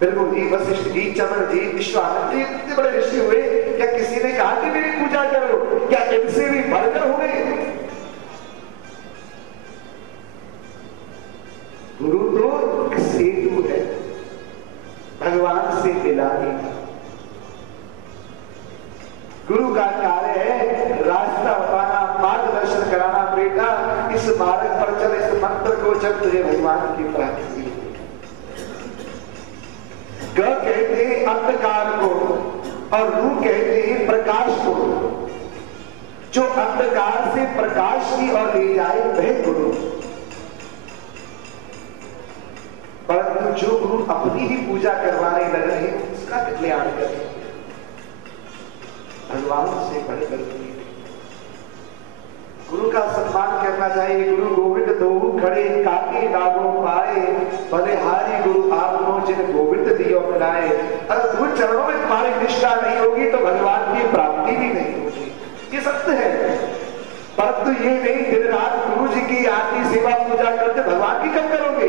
बिल्कुल जी, वशिष्ठ जी, चमन जी, विश्वामित्र जी इतने बड़े ऋषि हुए, क्या किसी ने कहा कि मेरी पूजा करो? क्या इनसे भी बढ़कर हो गए? गुरु तो सेतु है, भगवान से मिलाने का। गुरु का कार्य है रास्ता बताना, मार्गदर्शन कराना। बेटा इस मार्ग पर चल, इस मंत्र को जब तुझे भगवान की प्राप्ति। ग कहते हैं अंधकार को और रू कहते हैं प्रकाश को। जो अंधकार से प्रकाश की ओर ले जाए वह गुरु। परंतु जो गुरु अपनी ही पूजा करवाने लग रहे हैं उसका कल्याण करें। भगवान से बढ़कर गुरु का सम्मान करना चाहिए। गुरु गोविंद दो खड़े काके लागो पाए, बलिहारी गुरु आपको जिन गोविंद दियो मिलाए। अगर गुरु चरणों में तुम्हारी निष्ठा नहीं होगी तो भगवान की प्राप्ति भी नहीं होगी, ये सत्य है। परंतु ये नहीं दिन रात गुरु जी की आरती सेवा पूजा करके भगवान की कब करोगे?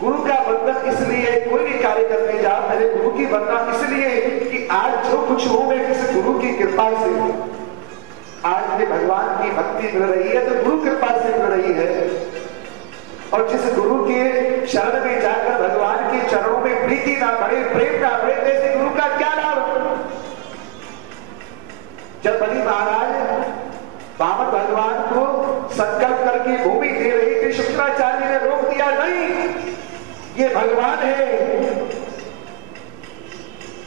गुरु का वंदन इसलिए, कोई भी कार्य करने जाओ मेरे गुरु की वंदना इसलिए कि आज जो कुछ हो मैं किसी गुरु की कृपा से, आज में भगवान की भक्ति मिल रही है तो गुरु कृपा से मिल रही है। और जिस गुरु के शरण में जाकर भगवान के चरणों में प्रीति ना बढ़े, प्रेम ना बढ़े, ऐसे गुरु का क्या लाभ? जब बलि महाराज वामन भगवान को संकल्प करके भूमि दे रही थी, शुक्राचार्य ने रोक दिया, नहीं ये भगवान है,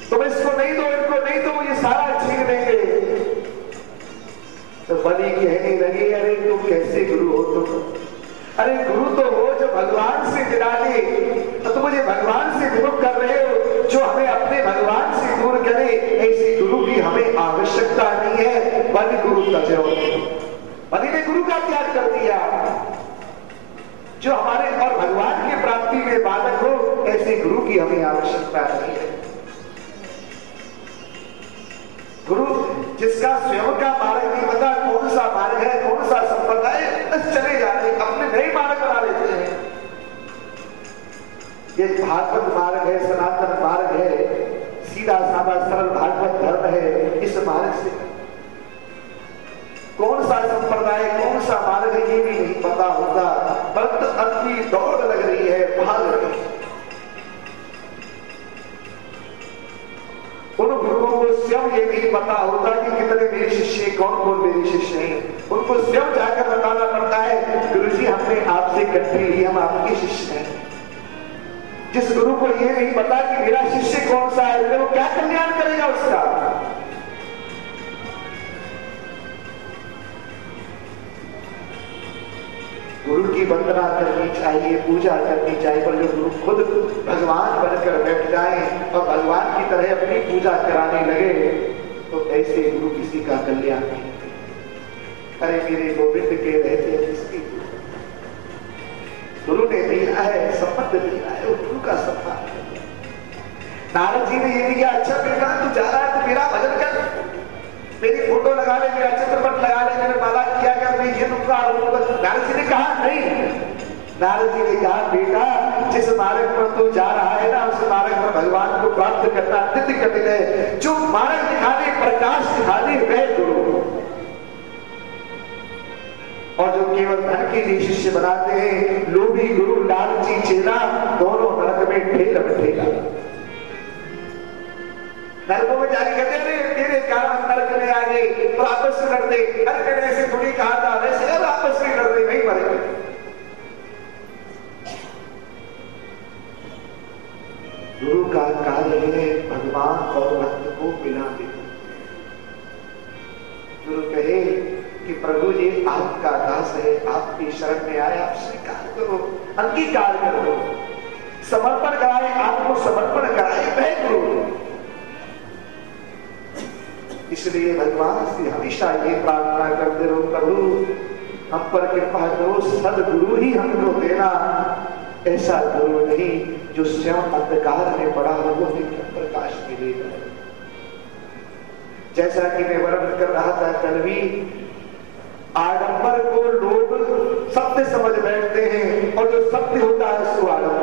तुम इसको नहीं दो, इनको नहीं दो, ये सारा छीन देंगे। तो बलि कहने लगे अरे तुम कैसे गुरु हो? तुम अरे गुरु तो हो जो भगवान से मिला दे, तो तुम मुझे भगवान से विमुख कर रहे हो, जो हमें अपने भगवान से दूर करे। ऐसे गुरु की हमें आवश्यकता नहीं है। बलि गुरु तजो, बलि ने गुरु का त्याग कर दिया। जो हमारे और भगवान की प्राप्ति में बाधक हो, ऐसे गुरु की हमें आवश्यकता नहीं है। गुरु जिसका स्वयं का मार्ग नहीं पता, कौन सा मार्ग है, कौन सा संप्रदाय, बस चले जा रहे, अपने नए मार्ग बना लेते हैं। ये भागवत मार्ग है, सनातन मार्ग है, सीधा साधा सरल भागवत धर्म है। इस मार्ग से कौन सा संप्रदाय, कौन सा मार्ग है ये भी नहीं पता होता, परंतु अपनी दौड़ लग रही है, भाग रही है। उन गुरुओं को स्वयं ये नहीं पता होता कि कितने मेरे शिष्य, कौन कौन मेरे शिष्य हैं। उनको स्वयं जाकर बताना पड़ता है, गुरु जी हमने आपसे इकट्ठी ली, हम आपके शिष्य हैं। जिस गुरु को ये नहीं पता कि मेरा शिष्य कौन सा है, वो क्या कल्याण करेगा उसका? गुरु की वंदना करनी चाहिए, पूजा करनी चाहिए, पर जो गुरु खुद भगवान बनकर बैठ जाए और भगवान की तरह अपनी पूजा कराने लगे तो ऐसे गुरु किसी का कल्याण नहीं। अरे मेरे गोविंद के रहते जिसकी गुरु ने दिया है, संबंध दिया है, वो गुरु का सम्मान है। नारद जी ने ये किया, अच्छा बेटा तू जा रहा है तो मेरा भजन कर, मेरी फोटो लगा ले, मेरा चित्रपट लगा ले, मेरे माला किया कर, मैं ये नुकता। नारद जी ने कहा नहीं। नारद जी ने कहा बेटा जिस मार्ग पर तू जा रहा है ना, उस मार्ग पर भगवान को प्राप्त करना अत्यंत कठिन है। जो मार्ग दिखा दे, प्रकाश दिखा दे, वह गुरु। और जो केवल धन के लिए शिष्य बनाते हैं, लोभी गुरु लालची चेला, दोनों नरक में ठेला ठेला। नरकों में जाके कहते हैं तेरे कारण नरक में आ गए, और आपस में लड़ते। अरे मैंने ऐसे थोड़ी कहा था, वैसे अब आपस में लड़ते नहीं मरेंगे। गुरु का कार्य है भगवान और भक्त को मिला देना। गुरु कहे कि प्रभु जी आपका दास है, आपकी शरण में आए, आप स्वीकार करो, अंगीकार करो, समर्पण कराए, आपको समर्पण कराए, वह गुरु। इसलिए भगवान से हमेशा ये प्रार्थना करते रहो, प्रभु हम पर कृपा करो, सदगुरु ही हमको देना, ऐसा गुरु नहीं जो स्वयं अंधकार में पड़ा हो, वो नित्य प्रकाश मिलेगा। जैसा कि मैं वर्णन कर रहा था कल भी, आडंबर को लोग सत्य समझ बैठते हैं और जो सत्य होता है उसको आडंबर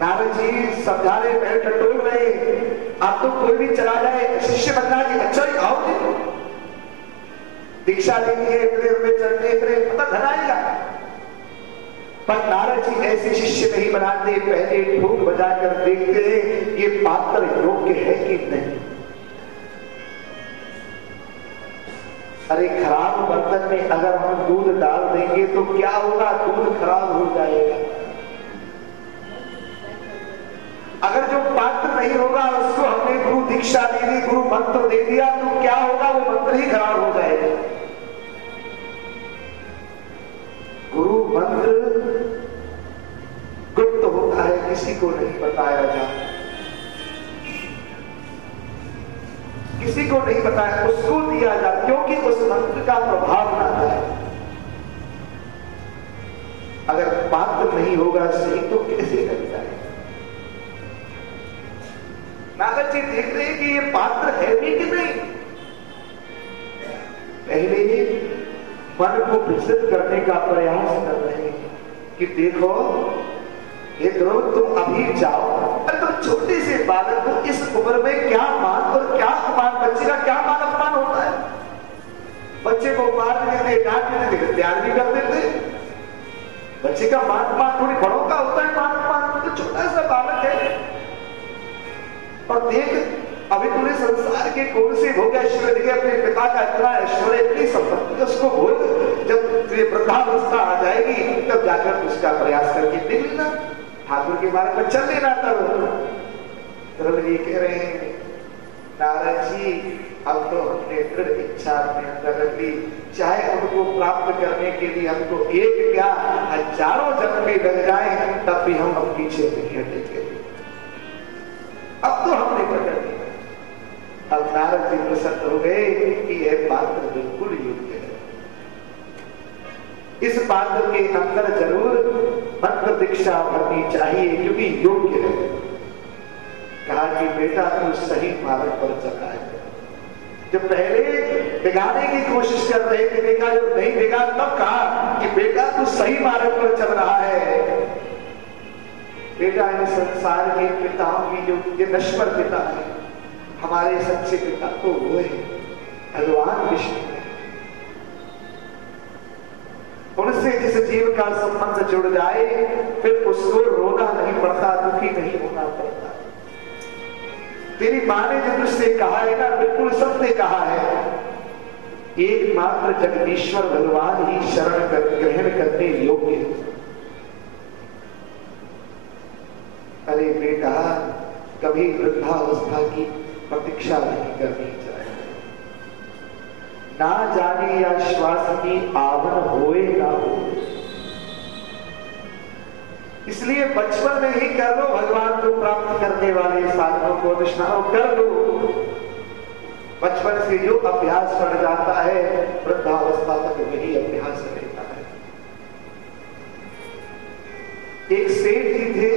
नारद जी समझा रहे, पैर टटोल रहे, आप तो कोई भी चला जाए शिष्य बनना जी, अच्छा ही आओ जी, दीक्षा लेनी है, इतने रुपए चढ़ने, इतने पता धन आएगा। पर नारद जी ऐसे शिष्य नहीं बनाते, पहले ढोल बजाकर देखते हैं ये पात्र योग्य है कि नहीं। अरे खराब बर्तन में अगर हम दूध डाल देंगे तो क्या होगा, दूध खराब हो जाएगा। अगर जो पात्र नहीं होगा उसको हमने गुरु दीक्षा दे दी, गुरु मंत्र दे दिया, तो क्या होगा, वो मंत्र ही खराब हो जाएगा। गुरु मंत्र गुप्त होता है, किसी को नहीं बताया जाता, किसी को नहीं बताया, उसको दिया जाता, क्योंकि उस मंत्र का प्रभाव ना जाए। अगर पात्र नहीं होगा सही तो कैसे लग जाए। नारद जी देख रहे हैं कि ये पात्र है भी कि नहीं। पहले ही मन को विचलित करने का प्रयास कर रहे हैं कि देखो ये ध्रुव तुम अभी जाओ, अरे तुम छोटे से बालक को इस उम्र में क्या मान और क्या अपमान, बच्चे का क्या मान अपमान होता है। बच्चे को मार देते, डांट देते, प्यार भी कर देते। बच्चे का मान अपमान थोड़ी बड़ों का होता है, मान अपमान तो छोटा सा बालक है। और देख अभी तूने संसार के कौन से भोग ऐश्वर्य देखे, अपने पिता का इतना ऐश्वर्य, इतनी संपत्ति, उसको भोग, जब तुझे वृद्धावस्था आ जाएगी तब जाकर उसका प्रयास करके देख लेना, ठाकुर के मार्ग पर चल लेना। तब ये कह रहे हैं नारद जी अब तो हमने दृढ़ इच्छा अपने अंदर रख ली, चाहे उनको प्राप्त करने के लिए हमको एक क्या हजारों जन्म भी लग जाए तब भी हम अब पीछे नहीं हटेंगे। अब तो हमने पकड़ लिया। अब नारद जी प्रसन्न हो गए कि यह पात्र बिल्कुल योग्य है, इस पात्र के अंदर जरूर मंत्र दीक्षा भरनी चाहिए क्योंकि योग्य है। कहा कि बेटा तू सही मार्ग पर चला है। जब पहले बिगाड़ने की कोशिश कर रहे थे, देखा जो नहीं बिगा, तब कहा कि बेटा तू सही मार्ग पर चल रहा है। बेटा इन संसार के पिताओं की जो ये नश्वर पिता है, हमारे सच्चे पिता तो वो है भगवान विष्णु है। उनसे जिस जीव का संबंध जुड़ जाए फिर उसको रोना नहीं पड़ता, दुखी नहीं होना पड़ता। तेरी मां ने जो तुझसे कहा है ना, बिल्कुल सत्य कहा है। एकमात्र जगदीश्वर भगवान ही शरण ग्रहण करने योग्य है। अरे बेटा कभी वृद्धावस्था की प्रतीक्षा नहीं करनी चाहिए। ना जाने या श्वास की आवन होए ना हो, इसलिए बचपन में ही कर लो भगवान को प्राप्त करने वाले साधनों को अनुष्ठानों कर लो। बचपन से जो अभ्यास पड़ जाता है वृद्धावस्था तक वही अभ्यास रहता है। एक सेठ जी थे,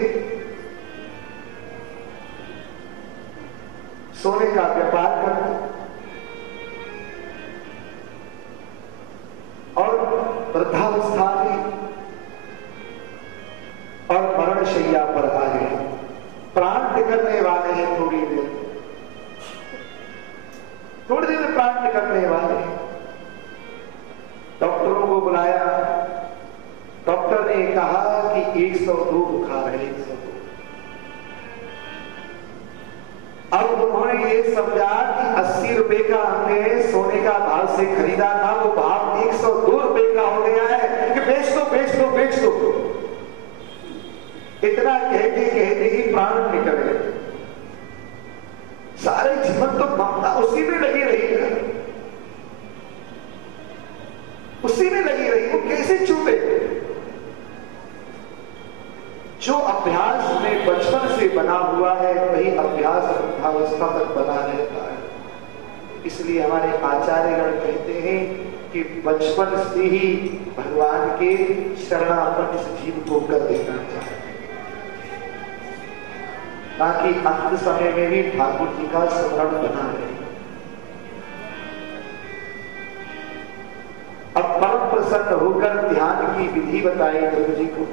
सोने का व्यापार करते और वृद्धावस्था में और मरणशैया पर आ गए, प्राण निकलने वाले हैं। थोड़ी देर में प्राण निकलने वाले हैं। डॉक्टरों को बुलाया, डॉक्टर ने कहा कि 102 बुखार है, 102। अब उन्होंने ये समझा कि 80 रुपए का हमने सोने का भाव से खरीदा था, वो भाव 102 रुपए का हो गया है कि बेच दो बेच दो बेच दो। इतना कहते ही प्राण निकल गए। सारे जीवन तो ममता उसी में लगी रही है, उसी में लगी रही, वो कैसे छूटे। जो अभ्यास में बचपन से बना हुआ है वही अभ्यास वृद्धावस्था तक बना रहता है। इसलिए हमारे आचार्यगण कहते हैं कि बचपन से ही भगवान के शरणापन्न इस जीव को कर देना चाहिए, ताकि अंत समय में भी ठाकुर जी का स्मरण बना रहे। अब परम प्रसन्न होकर ध्यान की विधि बताई गुरु जी को,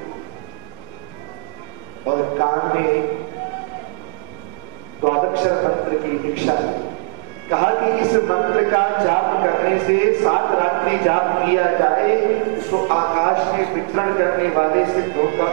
और कान में द्वादक्षर मंत्र की दीक्षा ली। कहा कि इस मंत्र का जाप करने से 7 रात्रि जाप किया जाए तो आकाश में विचरण करने वाले सिद्धों का